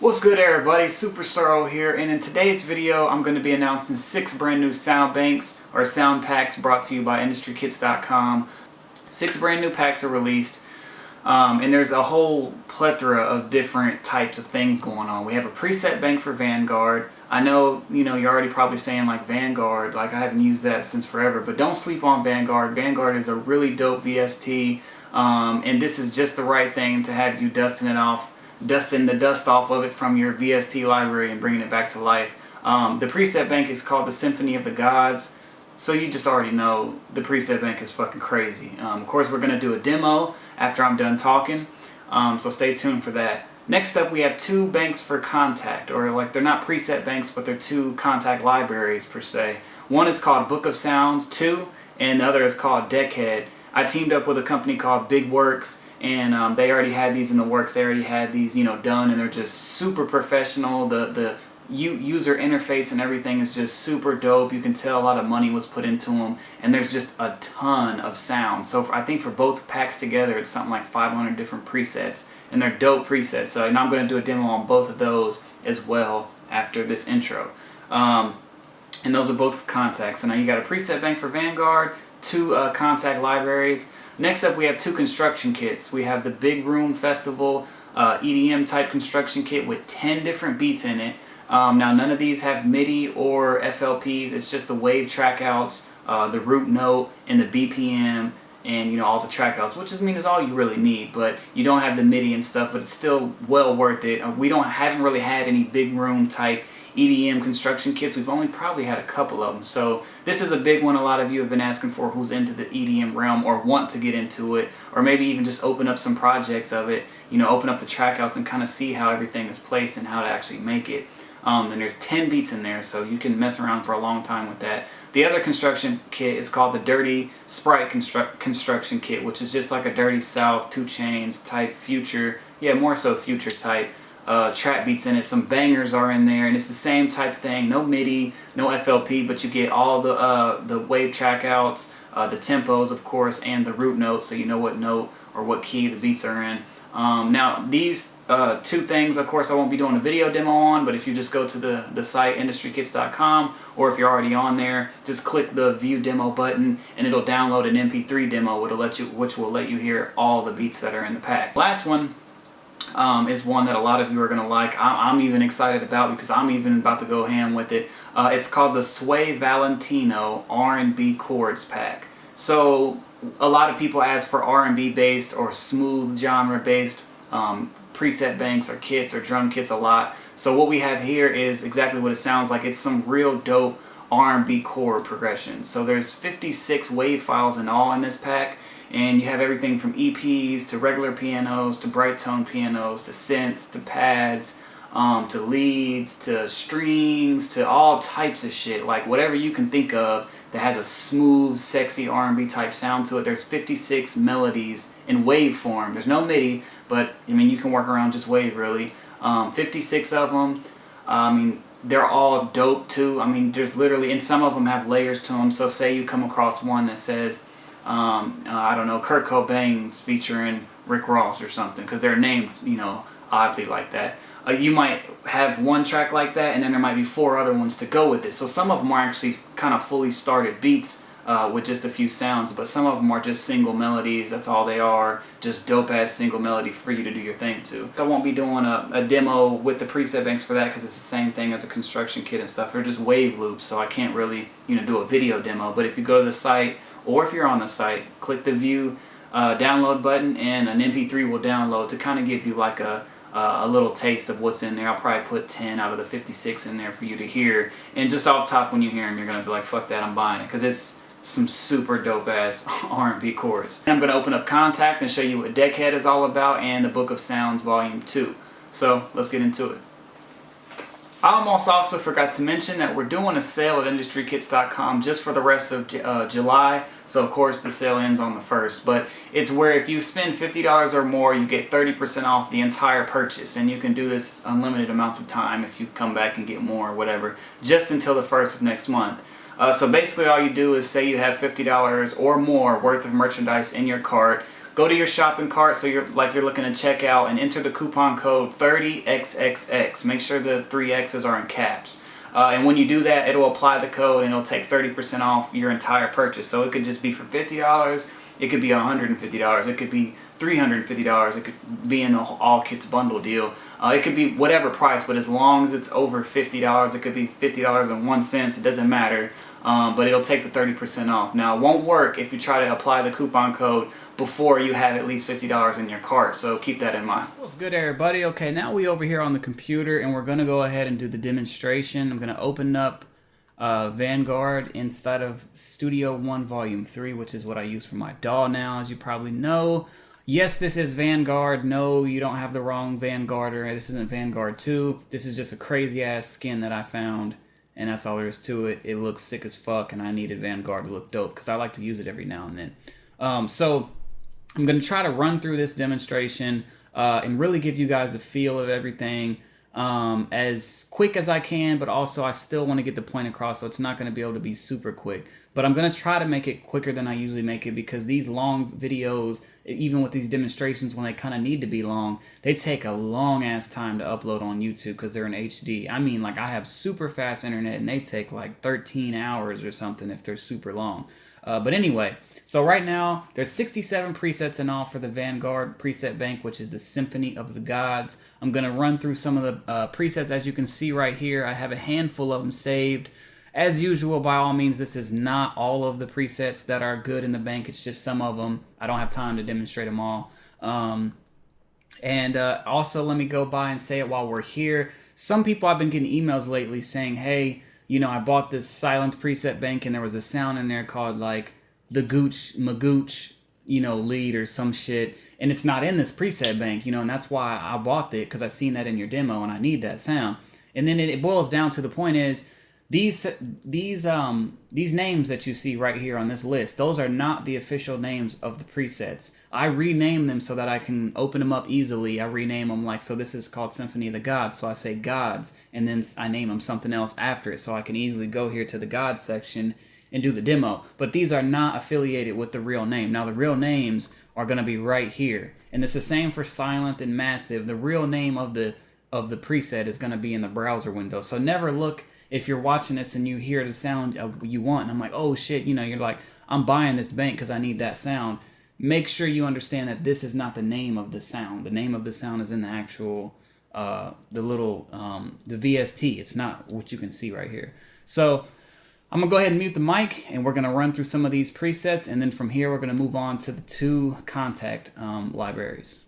What's good everybody, Superstar here, and in today's video I'm going to be announcing 6 brand new sound banks or sound packs brought to you by IndustryKits.com. 6 brand new packs are released, and there's a whole plethora of different types of things going on. We have a preset bank for Vanguard. I know, you're already probably saying like Vanguard, like I haven't used that since forever, but don't sleep on Vanguard. Vanguard is a really dope VST, and this is just the right thing to have you dusting the dust off of it from your VST library and bringing it back to life. The preset bank is called the Symphony of the Gods, so you just already know the preset bank is fucking crazy. Of course, we're going to do a demo after I'm done talking, so stay tuned for that. Next up, we have 2 banks for KONTAKT, or like they're not preset banks, but they're 2 KONTAKT libraries per se. One is called Book of Sounds 2, and the other is called Deckhead. I teamed up with a company called Big Works, and they already had these in the works. They already had these, done, and they're just super professional. The user interface and everything is just super dope. You can tell a lot of money was put into them, and there's just a ton of sounds. So I think for both packs together, it's something like 500 different presets, and they're dope presets. So, and I'm going to do a demo on both of those as well after this intro. And those are both for KONTAKT. So now you got a preset bank for Vanguard, 2 KONTAKT libraries. Next up, we have 2 construction kits. We have the Big Room Festival EDM type construction kit with 10 different beats in it. Now none of these have MIDI or FLPs. It's just the wave track outs, the root note, and the BPM, and all the track outs, which is all you really need. But you don't have the MIDI and stuff, but it's still well worth it. We haven't really had any big room type EDM construction kits. We've only probably had a couple of them, so this is a big one a lot of you have been asking for, who's into the EDM realm or want to get into it, or maybe even just open up some projects of it, open up the track outs and kind of see how everything is placed and how to actually make it. And there's 10 beats in there, so you can mess around for a long time with that. The other construction kit is called the Dirty Sprite construction kit, which is just like a Dirty South, 2 Chainz type future, more so future type trap beats in it. Some bangers are in there, and it's the same type thing. No MIDI, no FLP, but you get all the wave track outs, the tempos of course, and the root notes, so you know what note or what key the beats are in. Now these 2 things, of course, I won't be doing a video demo on, but if you just go to the site IndustryKits.com, or if you're already on there, just click the view demo button and it'll download an MP3 demo which will let you hear all the beats that are in the pack. Last one is one that a lot of you are going to like. I'm even excited about because I'm even about to go ham with it. It's called the Sway Valentino R&B Chords pack. So a lot of people ask for R&B based or smooth genre based preset banks or kits or drum kits a lot. So what we have here is exactly what it sounds like. It's some real dope R&B chord progressions. So there's 56 wave files in all in this pack, and you have everything from EPs to regular pianos to bright tone pianos to synths to pads to leads to strings to all types of shit, like whatever you can think of that has a smooth, sexy R&B type sound to it. There's 56 melodies in wave form. There's no MIDI, but you can work around just wave really. 56 of them. They're all dope too. There's literally, and some of them have layers to them. So say you come across one that says, I don't know, Kurt Cobain's featuring Rick Ross or something, because they're named, oddly like that. You might have one track like that, and then there might be 4 other ones to go with it. So some of them are actually kind of fully started beats with just a few sounds, but some of them are just single melodies. That's all they are, just dope ass single melody for you to do your thing to. I won't be doing a demo with the preset banks for that, because it's the same thing as a construction kit and stuff. They're just wave loops, so I can't really do a video demo. But if you go to the site, or if you're on the site, click the view download button, and an MP3 will download to kind of give you like a little taste of what's in there. I'll probably put 10 out of the 56 in there for you to hear, and just off top when you hear them, you're gonna be like, fuck that, I'm buying it, because it's some super dope ass R&B chords. And I'm gonna open up KONTAKT and show you what Deckhead is all about, and the Book of Sounds Volume 2. So let's get into it. I also forgot to mention that we're doing a sale at IndustryKits.com just for the rest of July. So of course the sale ends on the 1st, but it's where if you spend $50 or more, you get 30% off the entire purchase, and you can do this unlimited amounts of time if you come back and get more or whatever, just until the 1st of next month. So basically all you do is say you have $50 or more worth of merchandise in your cart. go to your shopping cart, so you're looking to check out, and enter the coupon code 30XXX. Make sure the 3 X's are in caps. And when you do that, it'll apply the code and it'll take 30% off your entire purchase. So it could just be for $50, it could be $150, it could be $350, it could be in the all kits bundle deal. It could be whatever price, but as long as it's over $50, it could be $50.01, it doesn't matter. But it'll take the 30% off. Now, it won't work if you try to apply the coupon code before you have at least $50 in your cart, so keep that in mind. What's good, everybody? Okay, now we over here on the computer, and we're gonna go ahead and do the demonstration. I'm gonna open up Vanguard inside of Studio One Volume 3, which is what I use for my DAW now, as you probably know. Yes, this is Vanguard. No, you don't have the wrong Vanguard, or this isn't Vanguard 2. This is just a crazy-ass skin that I found, and that's all there is to it. It looks sick as fuck, and I needed Vanguard to look dope, because I like to use it every now and then. So I'm going to try to run through this demonstration and really give you guys a feel of everything as quick as I can, but also I still want to get the point across, so it's not going to be able to be super quick. But I'm going to try to make it quicker than I usually make it, because these long videos, even with these demonstrations when they kind of need to be long, they take a long ass time to upload on YouTube because they're in HD. I mean, like, I have super fast internet and they take like 13 hours or something if they're super long. But anyway, so right now there's 67 presets in all for the Vanguard preset bank, which is the Symphony of the Gods. I'm going to run through some of the presets. As you can see right here, I have a handful of them saved. As usual, by all means, this is not all of the presets that are good in the bank. It's just some of them. I don't have time to demonstrate them all. Also, let me go by and say it while we're here. Some people, I've been getting emails lately saying, hey, you know, I bought this silent preset bank and there was a sound in there called like the Gooch Magooch, you know, lead or some shit, and it's not in this preset bank, you know, and that's why I bought it, because I seen that in your demo and I need that sound. And then it boils down to the point is, these names that you see right here on this list, those are not the official names of the presets. I rename them so that I can open them up easily. I rename them, like, so this is called Symphony of the Gods, so I say Gods, and then I name them something else after it, so I can easily go here to the Gods section and do the demo. But these are not affiliated with the real name. Now, the real names are going to be right here, and it's the same for Silent and Massive. The real name of the preset is going to be in the browser window, so never look. If you're watching this and you hear the sound you want, and I'm like, oh shit, you know, you're like, I'm buying this bank because I need that sound. Make sure you understand that this is not the name of the sound. The name of the sound is in the actual, the VST. It's not what you can see right here. So I'm going to go ahead and mute the mic, and we're going to run through some of these presets, and then from here we're going to move on to the 2 KONTAKT libraries.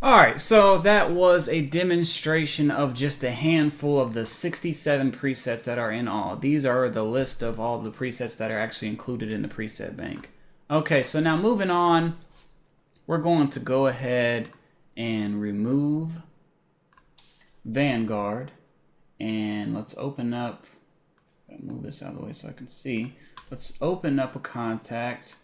Alright, so that was a demonstration of just a handful of the 67 presets that are in all. These are the list of all the presets that are actually included in the preset bank. Okay, so now moving on, we're going to go ahead and remove Vanguard. And let's open up, move this out of the way so I can see. Let's open up a Kontakt,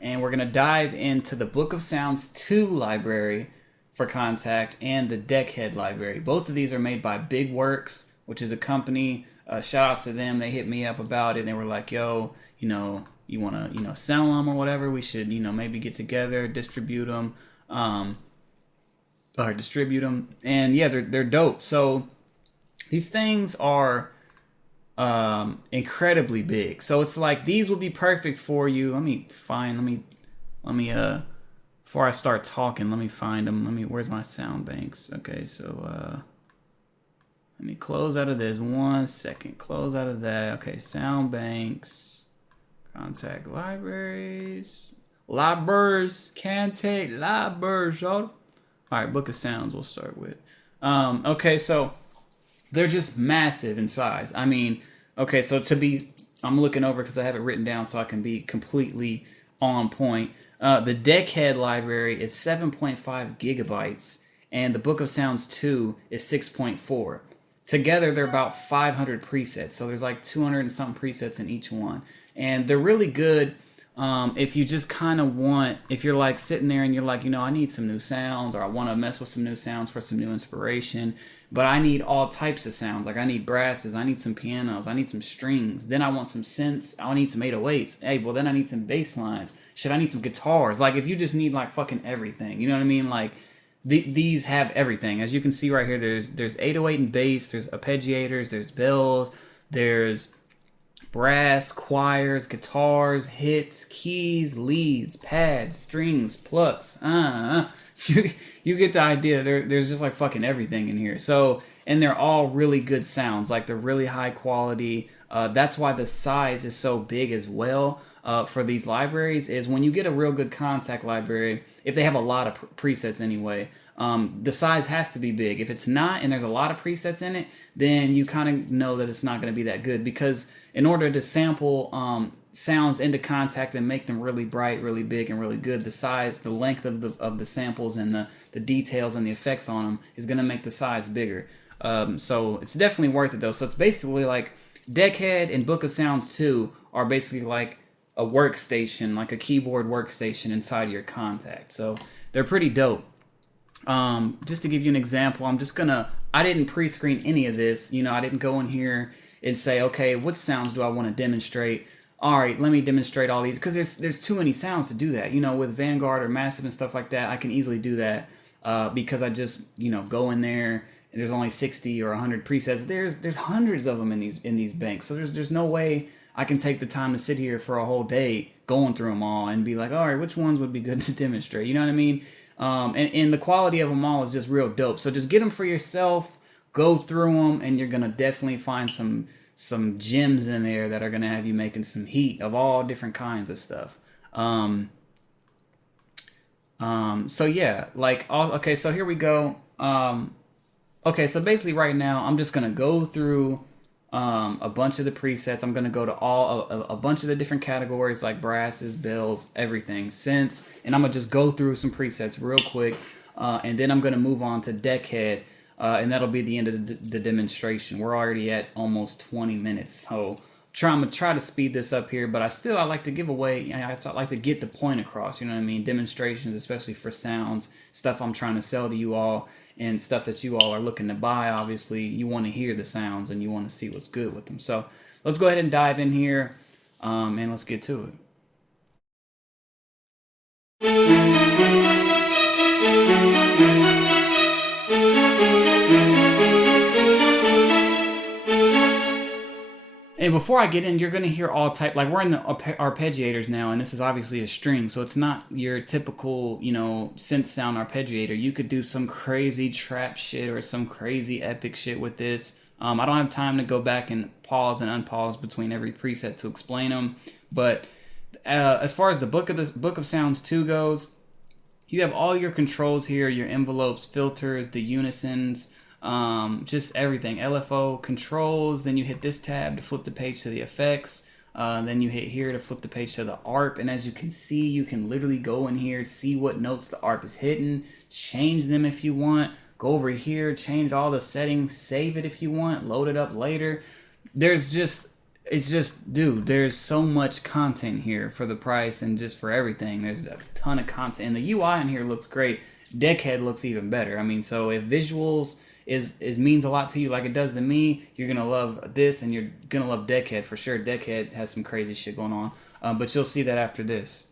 and we're going to dive into the Book of Sounds 2 library for Kontakt and the Deckhead library. Both of these are made by Big Works, which is a company. Shout outs to them. They hit me up about it and they were like, yo, you want to, sell them or whatever. We should, maybe get together, distribute them, And yeah, they're dope. So these things are incredibly big. So it's like, these will be perfect for you. Before I start talking, let me find them. Where's my sound banks? Okay, so let me close out of this. 1 second. Close out of that. Okay, sound banks, Kontakt libraries, Kontakt libraries, y'all. All right, Book of Sounds we'll start with. Okay, so they're just massive in size. Okay, so I'm looking over because I have it written down so I can be completely on point. The Deckhead library is 7.5 gigabytes, and the Book of Sounds 2 is 6.4. Together, they're about 500 presets, so there's like 200 and something presets in each one. And they're really good if you just kind of want, if you're like sitting there and you're like, I need some new sounds, or I want to mess with some new sounds for some new inspiration, but I need all types of sounds. Like I need brasses, I need some pianos, I need some strings, then I want some synths, I need some 808s. Hey, well then I need some bass lines. Shit, I need some guitars. Like if you just need like fucking everything, you know what I mean? Like these have everything. As you can see right here, there's 808 and bass, there's arpeggiators, there's bells, there's brass, choirs, guitars, hits, keys, leads, pads, strings, plucks, you get the idea. There's just like fucking everything in here. So, and they're all really good sounds. Like they're really high quality. That's why the size is so big as well. For these libraries is when you get a real good Kontakt library, if they have a lot of presets anyway, the size has to be big. If it's not and there's a lot of presets in it, then you kind of know that it's not going to be that good, because in order to sample sounds into Kontakt and make them really bright, really big, and really good, the size, the length of the samples and the details and the effects on them is going to make the size bigger. So it's definitely worth it though. So it's basically like Deckhead and Book of Sounds 2 are basically like a workstation, like a keyboard workstation inside your Kontakt. So they're pretty dope. Just to give you an example, I didn't pre-screen any of this. You know, I didn't go in here and say, okay, what sounds do I want to demonstrate? All right, let me demonstrate all these, because there's too many sounds to do that. You know, with Vanguard or Massive and stuff like that, I can easily do that because I just, you know, go in there and there's only 60 or 100 presets. There's hundreds of them in these banks. So there's no way I can take the time to sit here for a whole day going through them all and be like, all right, which ones would be good to demonstrate? You know what I mean? And the quality of them all is just real dope. So just get them for yourself, go through them, and you're gonna definitely find some gems in there that are gonna have you making some heat of all different kinds of stuff. So yeah, like, okay, so here we go. Okay, so basically right now I'm just gonna go through a bunch of the presets. I'm gonna go to a bunch of the different categories like brasses, bells, everything, synths, and I'm gonna just go through some presets real quick, and then I'm gonna move on to Deckhead, and that'll be the end of the demonstration. We're already at almost 20 minutes, so I'm gonna try to speed this up here, but I like to give away, I like to get the point across, you know what I mean? Demonstrations, especially for sounds, stuff I'm trying to sell to you all, and stuff that you all are looking to buy. Obviously, you want to hear the sounds and you want to see what's good with them. So let's go ahead and dive in here, and let's get to it. And before I get in, you're going to hear all type, like we're in the arpeggiators now, and this is obviously a string, so it's not your typical, you know, synth sound arpeggiator. You could do some crazy trap shit or some crazy epic shit with this. I don't have time to go back and pause and unpause between every preset to explain them, but as far as the Book of Sounds 2 goes, you have all your controls here, your envelopes, filters, the unisons, just everything. LFO controls, then you hit this tab to flip the page to the effects, then you hit here to flip the page to the ARP, and as you can see, you can literally go in here, see what notes the ARP is hitting, change them if you want, go over here, change all the settings, save it if you want, load it up later. Dude, there's so much content here for the price and just for everything. There's a ton of content, and the UI in here looks great. Deckhead looks even better. I mean, so if visuals is means a lot to you like it does to me, you're gonna love this, and you're gonna love Deckhead for sure. Deckhead has some crazy shit going on, but you'll see that after this.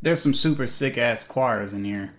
There's some super sick ass choirs in here.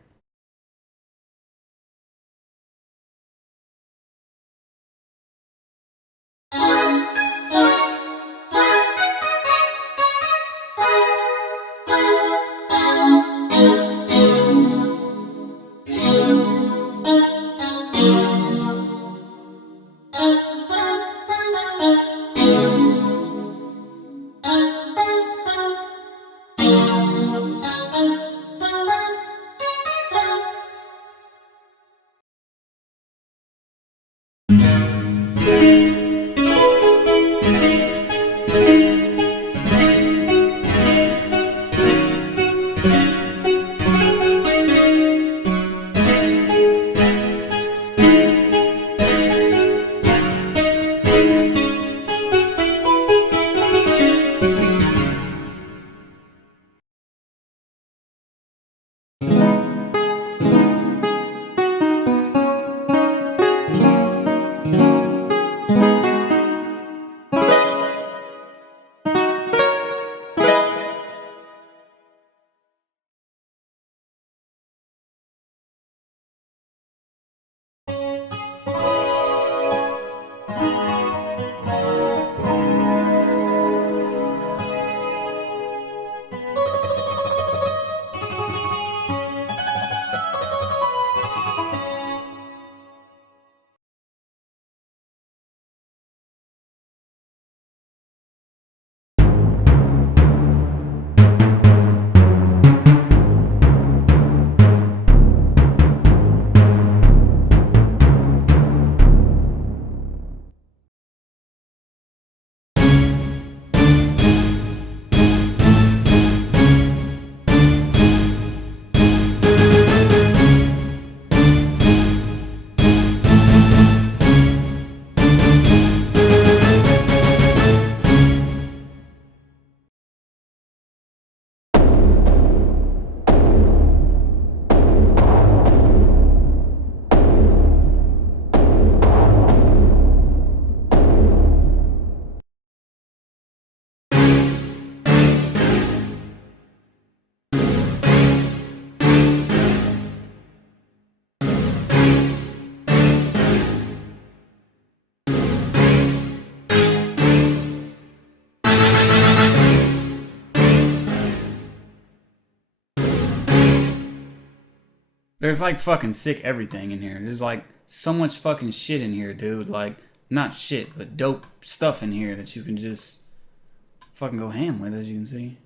There's like fucking sick everything in here. There's like so much fucking shit in here, dude. Like, not shit, but dope stuff in here that you can just fucking go ham with, as you can see.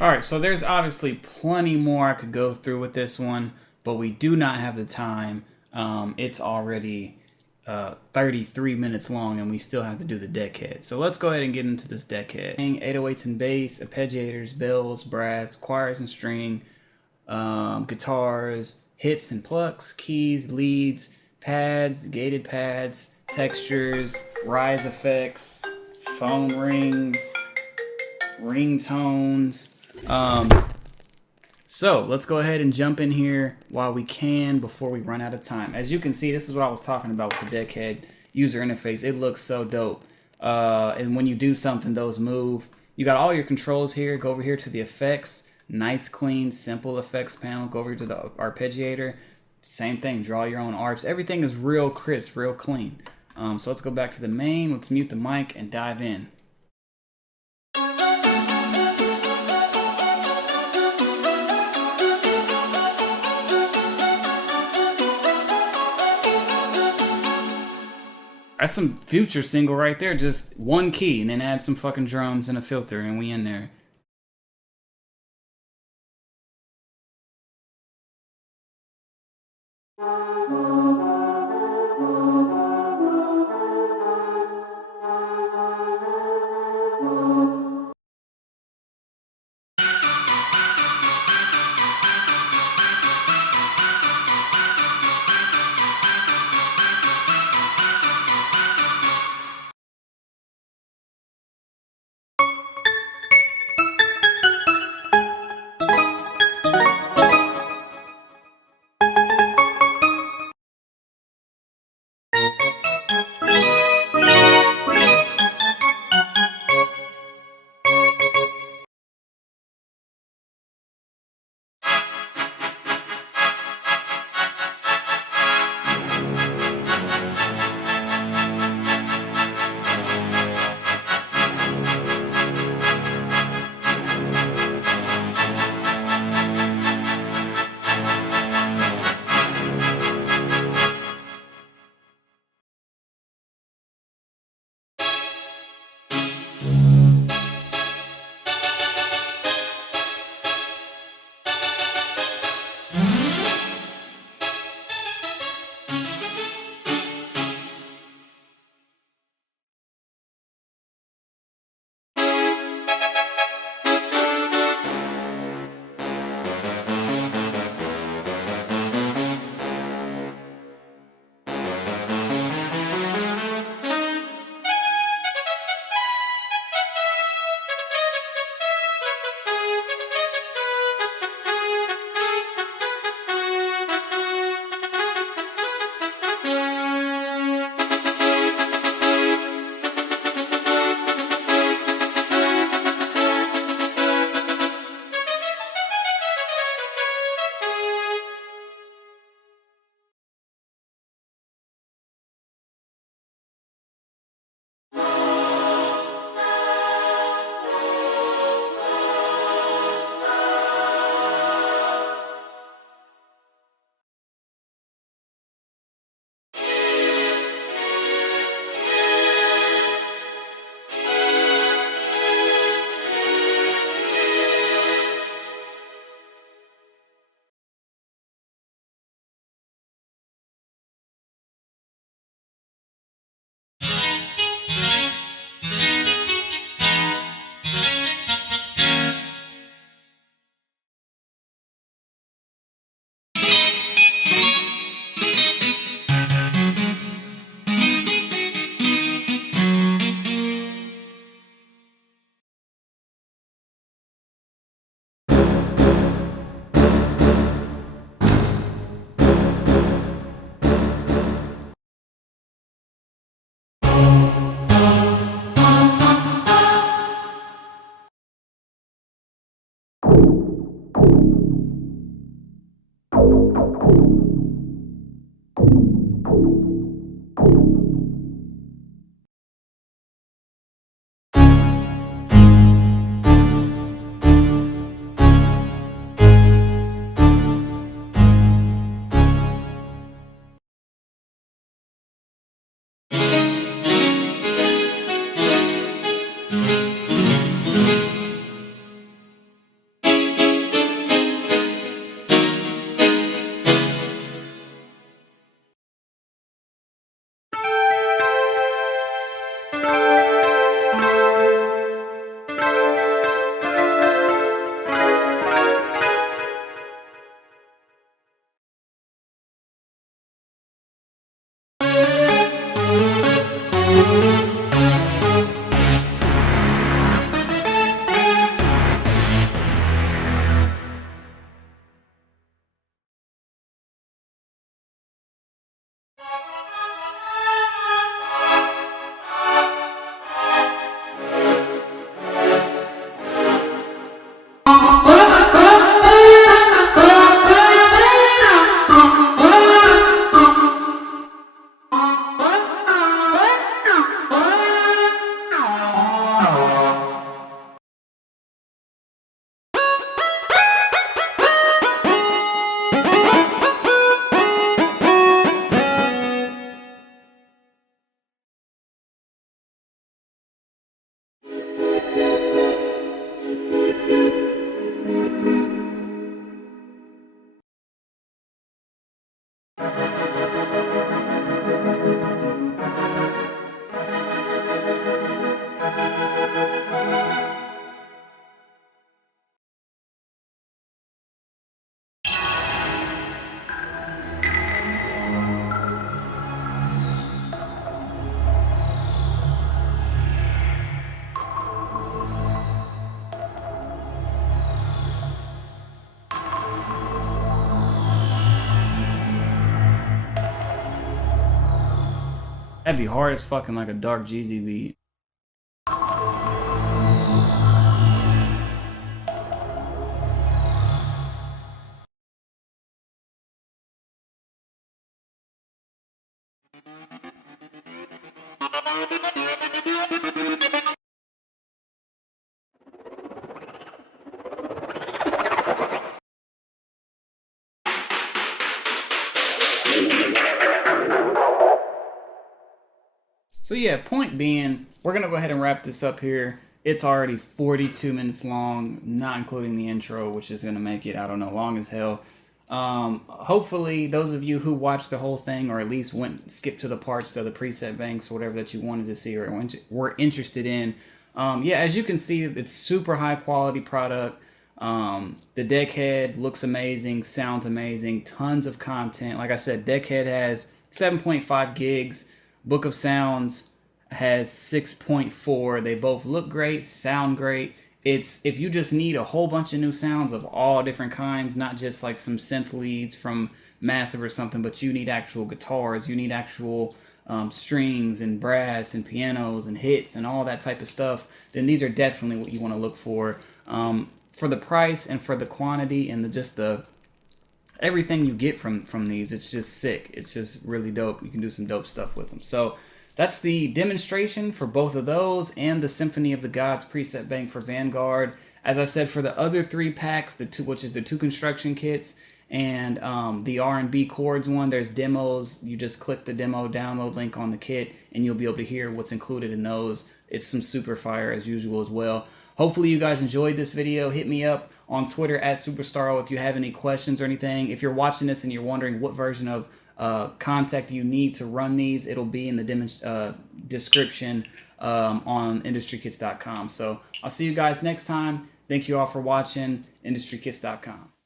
Alright, so there's obviously plenty more I could go through with this one, but we do not have the time. It's already 33 minutes long and we still have to do the deckhead. So let's go ahead and get into this deckhead. 808s and bass, arpeggiators, bells, brass, choirs and string, guitars, hits and plucks, keys, leads, pads, gated pads, textures, rise effects, phone rings, ringtones. So let's go ahead and jump in here while we can before we run out of time. As you can see, this is what I was talking about with the deckhead user interface. It looks so dope. And when you do something, those move. You got all your controls here. Go over here to the effects. Nice, clean, simple effects panel. Go over to the arpeggiator. Same thing. Draw your own arps. Everything is real crisp, real clean. So let's go back to the main. Let's mute the mic and dive in. That's some Future single right there. Just one key and then add some fucking drums and a filter and we in there. That'd be hard as fucking like a dark Jeezy beat. So yeah, point being, we're going to go ahead and wrap this up here. It's already 42 minutes long, not including the intro, which is going to make it, I don't know, long as hell. Hopefully, those of you who watched the whole thing, or at least skipped to the parts of the preset banks, or whatever that you wanted to see or were interested in. Yeah, as you can see, it's super high quality product. The deck head looks amazing, sounds amazing, tons of content. Like I said, deck head has 7.5 gigs. Book of Sounds has 6.4. They both look great, sound great. It's if you just need a whole bunch of new sounds of all different kinds, not just like some synth leads from Massive or something, but you need actual guitars, you need actual strings and brass and pianos and hits and all that type of stuff, then these are definitely what you want to look for. For the price and for the quantity and just the everything you get from these, it's just sick. It's just really dope. You can do some dope stuff with them. So that's the demonstration for both of those and the Symphony of the Gods preset bank for Vanguard. As I said, for the other 3 packs, which is the 2 construction kits and the R&B Chords one, there's demos. You just click the demo download link on the kit and you'll be able to hear what's included in those. It's some super fire as usual as well. Hopefully you guys enjoyed this video. Hit me up on Twitter at Superstarro if you have any questions or anything. If you're watching this and you're wondering what version of KONTAKT you need to run these, it'll be in the description on IndustryKits.com. So I'll see you guys next time. Thank you all for watching. IndustryKits.com.